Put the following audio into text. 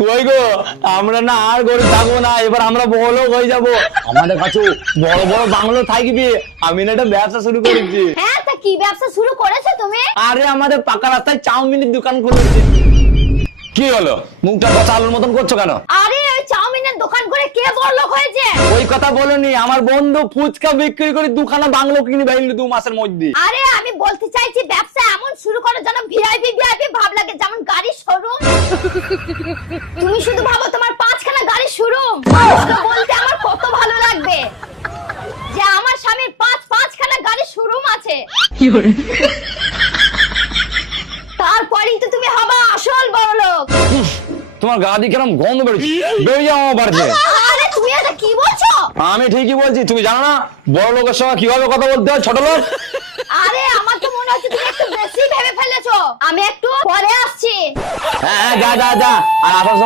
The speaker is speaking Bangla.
কই গো, আমরা না আর গরিব থাকবো না, এবার আমরা বড়লোক হয়ে যাব। আমাদের কাছে বড় বড় বাংলো থাকবে। আমি না একটা ব্যবসা শুরু করেছি। হ্যাঁ, তা কি ব্যবসা শুরু করেছো তুমি? আরে আমাদের পাকা রাস্তায় চাউমিনের দোকান খুলেছি। কি হলো, মুখটা কথা আলুর মতন করছো কেন? আরে ওই চাউমিনের দোকান করে কে বড়লোক হয়েছে? ওই কথা বলনি, আমার বন্ধু ফুচকা বিক্রি করে দুখানা বাংলো কিনে ফেলল 2 মাসের মধ্যে। আরে আমি বলতে চাইছি ব্যবসা এমন শুরু করো যেন ভিআইপি ভিআইপি ভাব লাগে, যেমন গাড়ির শোরুম। তুমি শুধু ভাবো তোমার 5খানা গাড়ির শোরুম, বলতে আমার কত ভালো লাগবে যে আমার স্বামীর 5খানা গাড়ির শোরুম আছে। তারপরেই তো তুমি হবা আসল বড়লোক। তোমার গা দিয়ে কেরম গন্ধ বেরোচ্ছে, বেরিয়ে যাও আমার বাড়িতে। আরে তুমি এটা কি বলছো? আমি ঠিকই বলছি, তুমি জানো না বড় লোকের সঙ্গে কিভাবে কথা বলতে হয় ছোট লোক? আরে আমার তো মনে হচ্ছে তুমি একটু বেশি ভেবে ফেলেছো। আমি একটু পরে আসছি। হ্যাঁ, যা যা যা, আর আসার সময়